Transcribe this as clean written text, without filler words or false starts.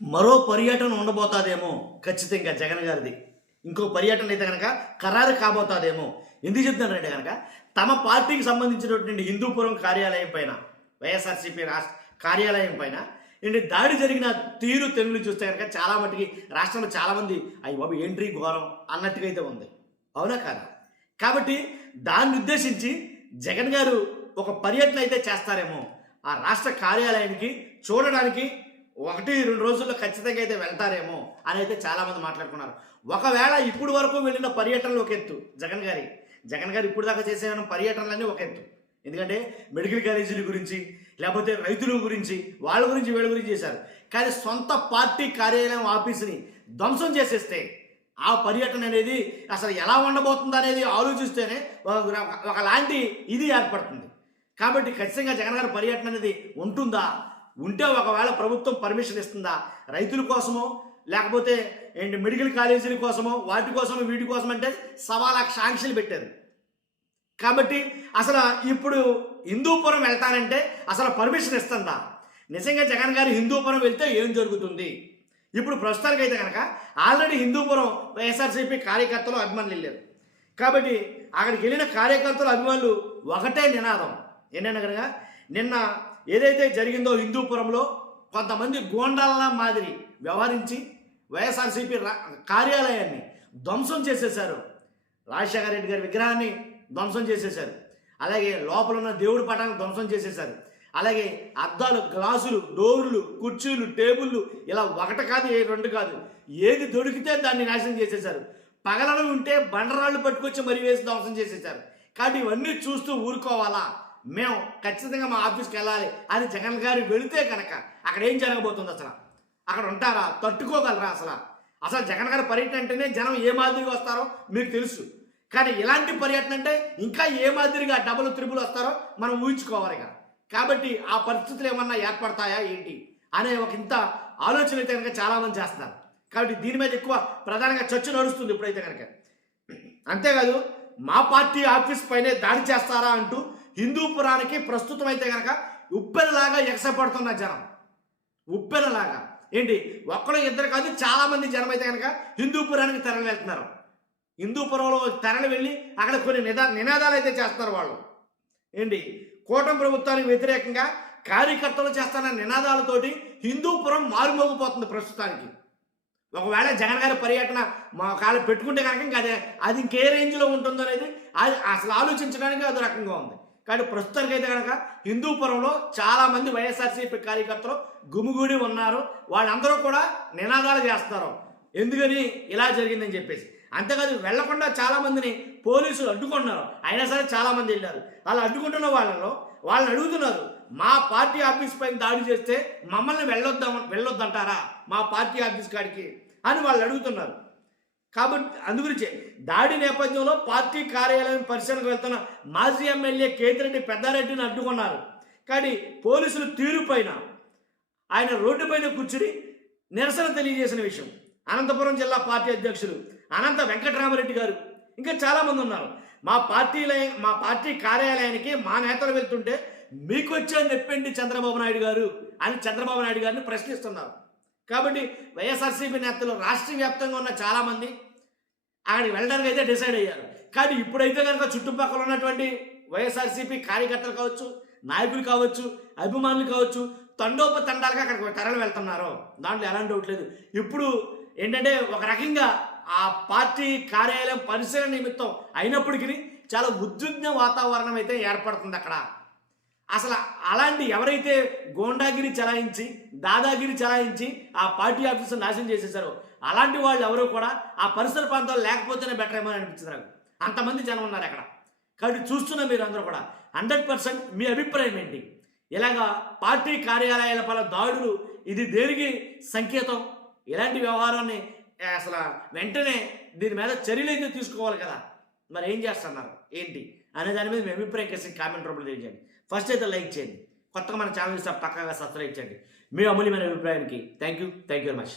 మరో పర్యటన ఉండబోతాదేమో ఖచ్చితంగా జగన్ గారిది. ఇంకో పర్యటన అయితే కనుక ఖరారు కాబోతాదేమో. ఎందుకు చెప్తున్నానంటే కనుక తమ పార్టీకి సంబంధించినటువంటి హిందూపురం కార్యాలయం పైన, వైఎస్ఆర్సీపీ రాష్ట్ర కార్యాలయం పైన దాడి జరిగిన తీరు తెన్నులు చూస్తే కనుక చాలా మటుకి రాష్ట్రంలో చాలామంది అయ్యి బాబు ఎంట్రీ ఘోరం అన్నట్టుగా అయితే ఉంది. అవునా కాదా? కాబట్టి దాన్ని ఉద్దేశించి జగన్ గారు ఒక పర్యటన అయితే చేస్తారేమో ఆ రాష్ట్ర కార్యాలయానికి చూడడానికి. 1-2 రోజుల్లో ఖచ్చితంగా అయితే వెళ్తారేమో అని అయితే చాలామంది మాట్లాడుకున్నారు. ఒకవేళ ఇప్పుడు వరకు వెళ్ళిన పర్యటనలు ఒక ఎత్తు, జగన్ గారు ఇప్పుడు దాకా చేసే పర్యటనలన్నీ ఒక ఎత్తు. ఎందుకంటే మెడికల్ కాలేజీల గురించి, లేకపోతే రైతుల గురించి, వాళ్ళ గురించి వీళ్ళ గురించి చేశారు. కానీ సొంత పార్టీ కార్యాలయం ఆఫీసుని ధ్వంసం చేసేస్తే ఆ పర్యటన అనేది అసలు ఎలా ఉండబోతుంది అనేది ఆలోచిస్తేనే ఒకలాంటి ఇది ఏర్పడుతుంది. కాబట్టి ఖచ్చితంగా జగన్ గారి పర్యటన అనేది ఉంటుందా? ఉంటే ఒకవేళ ప్రభుత్వం పర్మిషన్ ఇస్తుందా? రైతుల కోసమో లేకపోతే మెడికల్ కాలేజీల కోసమో వాటి కోసమో వీటి కోసం అంటే 1,00,000 ఆంక్షలు పెట్టారు. కాబట్టి అసలు ఇప్పుడు హిందూపురం వెళ్తానంటే అసలు పర్మిషన్ ఇస్తుందా? నిజంగా జగన్ గారు హిందూపురం వెళ్తే ఏం జరుగుతుంది? ఇప్పుడు ప్రస్తుతానికి అయితే కనుక ఆల్రెడీ హిందూపురం వైఎస్ఆర్సీపీ కార్యకర్తలు అభిమానులు వెళ్ళారు. కాబట్టి అక్కడికి వెళ్ళిన కార్యకర్తలు అభిమానులు ఒకటే నినాదం ఏంటంటే కనుక నిన్న ఏదైతే జరిగిందో హిందూపురంలో కొంతమంది గోండాల మాదిరి వ్యవహరించి వైఎస్ఆర్సీపీ కార్యాలయాన్ని ధ్వంసం చేసేశారు. రాజశేఖర రెడ్డి గారి విగ్రహాన్ని ధ్వంసం చేసేశారు. అలాగే లోపల ఉన్న దేవుడి పటాన్ని ధ్వంసం చేసేశారు. అలాగే అద్దాలు, గ్లాసులు, డోర్లు, కుర్చీలు, టేబుళ్ళు ఇలా ఒకటి కాదు, 2 కాదు, ఏది దొరికితే దాన్ని నాశనం చేసేశారు. పగలను ఉంటే బండరాళ్ళు పట్టుకొచ్చి మరీ వేసి ధ్వంసం చేసేశారు. కాబట్టి ఇవన్నీ చూస్తూ ఊరుకోవాలా? మేము ఖచ్చితంగా మా ఆఫీస్కి వెళ్ళాలి అని జగన్ గారు వెళితే కనుక అక్కడ ఏం జరగబోతుంది? అసలు అక్కడ ఉంటారా? తట్టుకోగలరా? అసలు జగన్ గారి పర్యటన అంటేనే జనం ఏ మాదిరిగా వస్తారో మీకు తెలుసు. కానీ ఇలాంటి పర్యటన అంటే ఇంకా ఏ మాదిరిగా డబుల్ త్రిబుల్ వస్తారో మనం ఊహించుకోవాలి. కాబట్టి ఆ పరిస్థితులు ఏమన్నా ఏర్పడతాయా ఏంటి అనే ఒక ఇంత ఆలోచన అయితే కనుక చాలామంది చేస్తున్నారు. కాబట్టి దీని మీద ఎక్కువ ప్రధానంగా చర్చ నడుస్తుంది ఇప్పుడైతే కనుక. అంతేకాదు మా పార్టీ ఆఫీస్ పైనే దాడి చేస్తారా అంటూ హిందూపురానికి ప్రస్తుతం అయితే కనుక ఉప్పెనలాగా ఎగసపడుతున్న జనం. ఉప్పెనలాగా ఒక్కడో ఇద్దరు కాదు, చాలామంది జనం అయితే కనుక హిందూపురానికి తరలి వెళ్తున్నారు. హిందూపురంలో తరలి వెళ్ళి అక్కడ కొన్ని నినాదాలు అయితే చేస్తున్నారు వాళ్ళు. కూటమి ప్రభుత్వానికి వ్యతిరేకంగా కార్యకర్తలు చేస్తున్న నినాదాలతోటి హిందూపురం మారుమోగిపోతుంది ప్రస్తుతానికి. ఒకవేళ జగన్ గారి పర్యటన మా కాలం పెట్టుకుంటే కనుక ఇంకా అది ఇంకే రేంజ్లో ఉంటుందో అనేది అది అసలు ఆలోచించడానికి అది రకంగా ఉంది. కాబట్టి ప్రస్తుతానికి అయితే కనుక హిందూపురంలో చాలామంది వైఎస్ఆర్సీపీ కార్యకర్తలు గుమిగూడి ఉన్నారు. వాళ్ళందరూ కూడా నినాదాలు చేస్తారు ఎందుకని ఇలా జరిగిందని చెప్పేసి. అంతేకాదు వెళ్లకుండా చాలామందిని పోలీసులు అడ్డుకుంటున్నారు. అయినా సరే చాలామంది వెళ్ళారు. వాళ్ళు అడ్డుకుంటున్న వాళ్ళని అడుగుతున్నారు, మా పార్టీ ఆఫీస్ పైన దాడి చేస్తే మమ్మల్ని వెళ్ళొద్దంటారా మా పార్టీ ఆఫీస్ కాడికి అని వాళ్ళు అడుగుతున్నారు. కాబట్టి అందుగురించే దాడి నేపథ్యంలో పార్టీ కార్యాలయం పరిశీలనకు వెళ్తున్న మాజీ ఎమ్మెల్యే కేతిరెడ్డి పెద్దారెడ్డిని అడ్డుకున్నారు. కానీ పోలీసులు తీరుపైన ఆయన రోడ్డుపైన కూర్చుని నిరసన తెలియజేసిన విషయం అనంతపురం జిల్లా పార్టీ అధ్యక్షులు అనంత వెంకటరామరెడ్డి గారు ఇంకా చాలామంది ఉన్నారు. మా పార్టీ కార్యాలయానికి మా నేతలు వెళ్తుంటే మీకు వచ్చే నెప్పండి చంద్రబాబు నాయుడు గారు అని చంద్రబాబు నాయుడు గారిని ప్రశ్నిస్తున్నారు. కాబట్టి వైఎస్ఆర్సీపీ నేతలు రాష్ట్ర వ్యాప్తంగా ఉన్న చాలామంది అక్కడికి వెళ్ళడానికి అయితే డిసైడ్ అయ్యారు. కానీ ఇప్పుడైతే కనుక చుట్టుపక్కల ఉన్నటువంటి వైఎస్ఆర్సీపీ కార్యకర్తలు కావచ్చు, నాయకులు కావచ్చు, అభిమానులు కావచ్చు, తండోపతండాలుగా అక్కడికి తరలి వెళ్తున్నారు. దాంట్లో ఎలాంటి డౌట్ లేదు. ఇప్పుడు ఒక రకంగా ఆ పార్టీ కార్యాలయం పరిశీలన నిమిత్తం అయినప్పటికీ చాలా ఉద్విగ్న వాతావరణం అయితే ఏర్పడుతుంది అక్కడ. అసలు అలాంటి ఎవరైతే గోండాగిరి చలాయించి, దాదాగిరి చలాయించి ఆ పార్టీ ఆఫీసు నాశనం చేసేసారో అలాంటి వాళ్ళు ఎవరు కూడా ఆ పరిసర ప్రాంతాలు లేకపోతేనే బెటర్ ఏమో అనిపించింది నాకు. అంతమంది జనం ఉన్నారు అక్కడ. కాబట్టి చూస్తున్న మీరు అందరూ కూడా 100% మీ అభిప్రాయం ఏంటి? ఇలాగా పార్టీ కార్యాలయాల పల దాడులు ఇది దేనికి సంకేతం? ఇలాంటి వ్యవహారాన్ని అసలు వెంటనే దీని మీద చర్యలు అయితే తీసుకోవాలి కదా. మరి ఏం చేస్తున్నారు ఏంటి అనే దాని మీద మీ అభిప్రాయం కలిసి కామెంట్ రూపంలో తెలియజేయండి. ఫస్ట్ అయితే లైక్ చేయండి, కొత్తగా మన ఛానల్ పక్కగా సబ్స్క్రైబ్ చేయండి. మీ అమూల్యమైన అభిప్రాయానికి థ్యాంక్ యూ వెరీ మచ్.